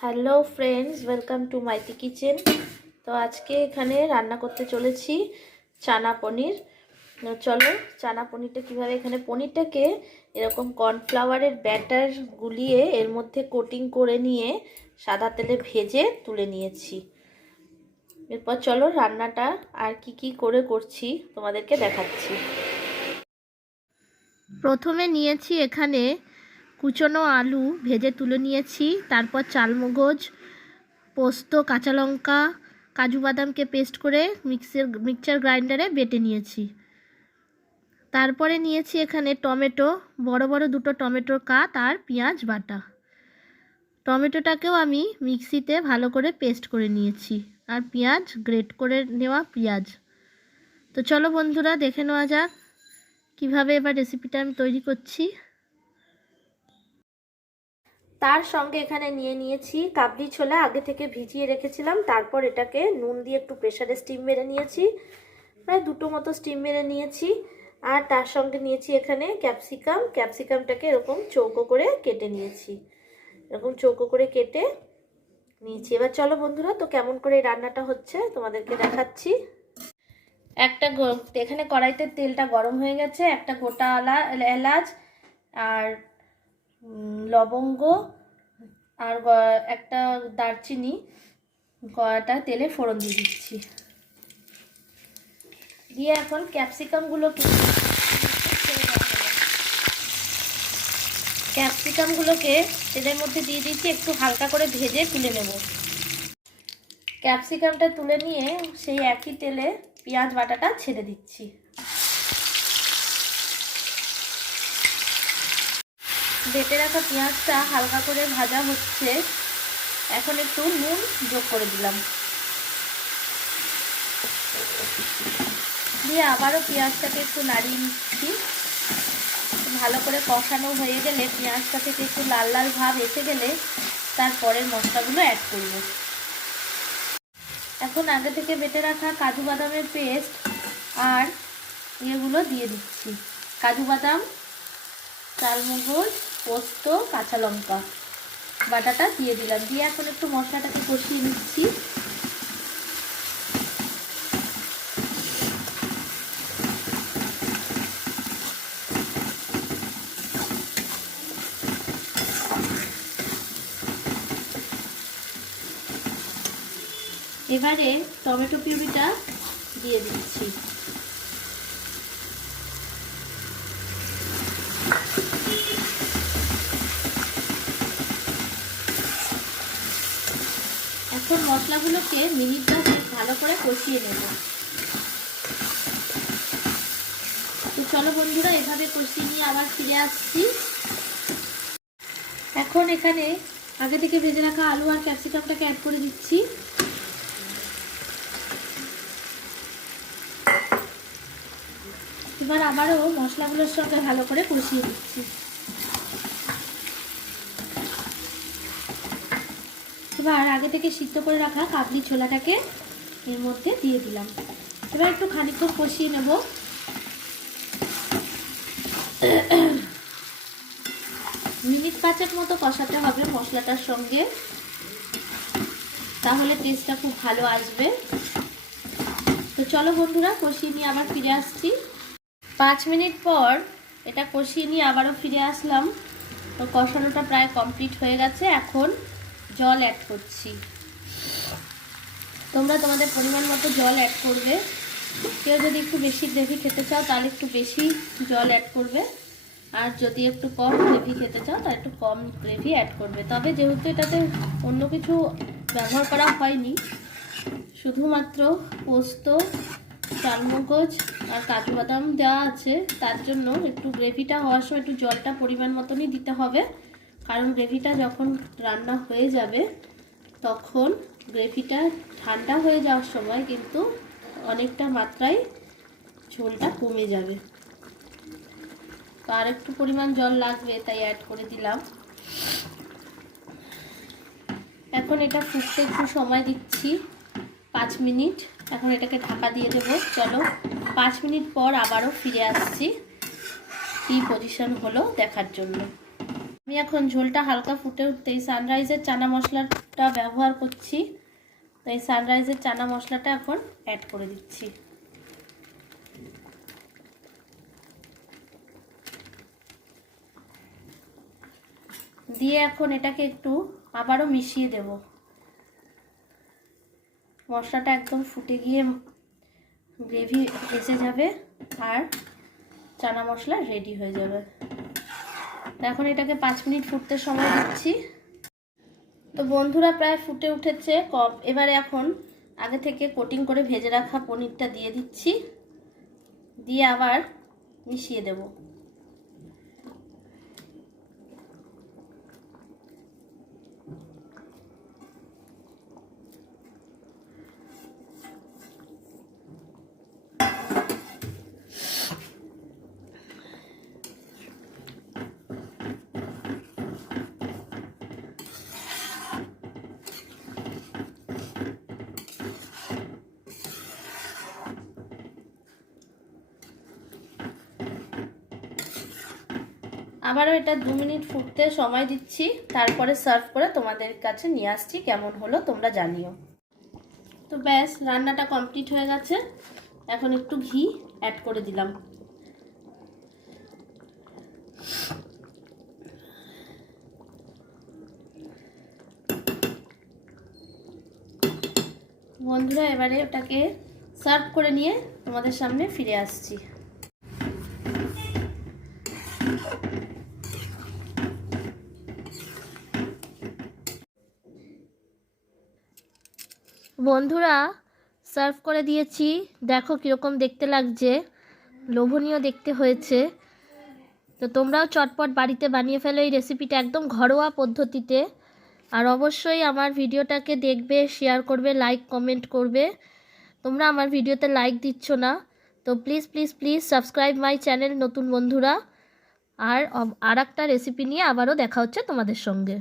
Hello friends, welcome to Mighty Kitchen. তো আজকে এখানে রান্না করতে চলেছি চানা পনির। চলো চানা পনিরটা কীভাবে, এখানে পনিরটাকে এরকম কর্নফ্লাওয়ারের ব্যাটার গুলিয়ে এর মধ্যে কোটিং করে নিয়ে সাদা তেলে ভেজে তুলে নিয়েছি। এরপর চলো রান্নাটা আর কি করে করছি তোমাদেরকে দেখাচ্ছি। প্রথমে নিয়েছি এখানে কুচনো আলু ভেজে তুলে নিয়েছি, তারপর চালমগজ, পোস্ত, কাঁচা লঙ্কা, কাজু বাদামকে পেস্ট করে মিক্সচার গ্রাইন্ডারে বেটে নিয়েছি। তারপরে নিয়েছি এখানে টমেটো, বড় বড় দুটো টমেটোর কাট আর পেঁয়াজ বাটা। টমেটোটাকেও আমি মিক্সিতে ভালো করে পেস্ট করে নিয়েছি, আর পেঁয়াজ গ্রেট করে নেওয়া পেঁয়াজ। তো চলো বন্ধুরা দেখে নেওয়া যাক কীভাবে এবার রেসিপিটা আমি তৈরি করছি। তার সঙ্গে এখানে নিয়ে নিয়েছি কাবলি ছোলা, আগে থেকে ভিজিয়ে রেখেছিলাম, তারপর এটাকে নুন দিয়ে একটু প্রেসারে স্টিম মেরে নিয়েছি, প্রায় দুটো মতো স্টিম মেরে নিয়েছি। আর তার সঙ্গে নিয়েছি এখানে ক্যাপসিকামটাকে এরকম চৌকো করে কেটে নিয়েছি, এরকম চৌকো করে কেটে নিয়েছি। এবার চলো বন্ধুরা, তো কেমন করে এই রান্নাটা হচ্ছে তোমাদেরকে দেখাচ্ছি। এখানে কড়াইতে তেলটা গরম হয়ে গেছে, একটা গোটা এলাচ আর লবঙ্গ আর একটা দারচিনি কড়াটা তেলে ফোড়ন দিয়ে দিচ্ছি। দিয়ে এখন ক্যাপসিকামগুলোকে তেলের মধ্যে দিয়ে দিচ্ছি, একটু হালকা করে ভেজে তুলে নেব। ক্যাপসিকামটা তুলে নিয়ে সেই একই তেলে পেঁয়াজ বাটাটা ছেড়ে দিচ্ছি। বেটে রাখা পেঁয়াজটা হালকা করে ভাজা হচ্ছে, এখন একটু নুন যোগ করে দিলাম, দিয়ে আবারও পেঁয়াজটাকে একটু নাড়িয়ে নিচ্ছি। ভালো করে কষানো হয়ে গেলে, পেঁয়াজটা থেকে একটু লাল লাল ভাব এসে গেলে তারপরের মশলাগুলো অ্যাড করব। এখন আগে থেকে বেটে রাখা কাজু বাদামের পেস্ট আর এগুলো দিয়ে দিচ্ছি। কাজু বাদাম, চালমগজ, পোস্ত, কাঁচা লঙ্কা বাটাটা দিয়ে দিলাম, দিয়ে এখন একটু মশলাটাকে কষিয়ে নিচ্ছি। এবারে টমেটো পিউরিটা দিয়ে দিচ্ছি। এখন মশলাগুলোকে মিনিট 10 ভালো করে কষিয়ে নেব। তো চলো বন্ধুরা, এভাবে কষিয়ে নিয়ে আবার ফিরে আসছি। এখন এখানে আগে থেকে ভেজে রাখা আলু আর ক্যাপসিকামটাকে অ্যাড করে দিচ্ছি। এবার আবারও মশলাগুলোর সঙ্গে ভালো করে কষিয়ে দিচ্ছি। এবার আগে থেকে সিদ্ধ করে রাখা কাবলি ছোলাটাকে এর মধ্যে দিয়ে দিলাম। এবার একটু খানিকক্ষণ কষিয়ে নেব। মিনিট 5 মতো কষাতে হবে মশলাটার সঙ্গে, তাহলে টেস্টটা খুব ভালো আসবে। তো চলো বন্ধুরা, কষিয়ে নিয়ে আবার ফিরে আসছি। 5 মিনিট পর এটা কষিয়ে নিয়ে আবারও ফিরে আসলাম। তো কষানোটা প্রায় কমপ্লিট হয়ে গেছে, এখন জল অ্যাড করছি। তোমরা তোমাদের পরিমাণ মতো জল অ্যাড করবে। কেউ যদি একটু বেশি গ্রেভি খেতে চাও তাহলে একটু বেশি জল অ্যাড করবে, আর যদি একটু কম গ্রেভি খেতে চাও তাহলে একটু কম গ্রেভি অ্যাড করবে। তবে যেহেতু এটাতে অন্য কিছু ব্যবহার করা হয়নি, শুধুমাত্র পোস্ত, চালমগজ আর কাজু বাদাম দেওয়া আছে, তার জন্য একটু গ্রেভিটা হওয়ার সময় একটু জলটা পরিমাণ মতনই দিতে হবে। কারণ গ্রেভিটা যখন রান্না হয়ে যাবে তখন গ্রেভিটা ঠান্ডা হয়ে যাওয়ার সময় কিন্তু অনেকটা মাত্রায় ঝোলটা কমে যাবে। তো আর একটু পরিমাণ জল লাগবে, তাই অ্যাড করে দিলাম। এখন এটা ফুটতে একটু সময় দিচ্ছি, 5 মিনিট। এখন এটাকে ঢাকা দিয়ে দেবো। চলো 5 মিনিট পর আবারও ফিরে আসছি কি পজিশন হলো দেখার জন্য। আমি এখন ঝোলটা হালকা ফুটে উঠতেই সানরাইজের চানা মশলাটা ব্যবহার করছি। তো এই সানরাইজের চানা মশলাটা এখন অ্যাড করে দিচ্ছি। দিয়ে এখন এটাকে একটু আবারও মিশিয়ে দেব। মশলাটা একদম ফুটে গিয়ে গ্রেভি এসে যাবে আর চানা মশলা রেডি হয়ে যাবে। এখন এটাকে 5 মিনিট ফুটতে সময় দিচ্ছি। তো বন্ধুরা প্রায় ফুটে উঠেছে কম। এবারে এখন আগে থেকে কোটিং করে ভেজে রাখা পনিরটা দিয়ে দিচ্ছি, দিয়ে আবার মিশিয়ে দেব। আবারও এটা 2 মিনিট ফুটতে সময় দিচ্ছি, তারপরে সার্ভ করে তোমাদের কাছে নিয়ে আসছি। কেমন হলো তোমরা জানিও। তো ব্যাস রান্নাটা কমপ্লিট হয়ে গেছে। এখন একটু ঘি অ্যাড করে দিলাম। বন্ধুরা এবারে ওটাকে সার্ভ করে নিয়ে তোমাদের সামনে ফিরে আসছি। বন্ধুরা সার্ভ করে দিয়েছি, দেখো কীরকম দেখতে লাগছে, লোভনীয় দেখতে হয়েছে। তো তোমরাও চটপট বাড়িতে বানিয়ে ফেলো এই রেসিপিটা একদম ঘরোয়া পদ্ধতিতে। আর অবশ্যই আমার ভিডিওটাকে দেখবে, শেয়ার করবে, লাইক কমেন্ট করবে। তোমরা আমার ভিডিওতে লাইক দিচ্ছ না, তো please please please subscribe my channel নতুন বন্ধুরা। আর একটা রেসিপি নিয়ে আবারও দেখা হচ্ছে তোমাদের সঙ্গে।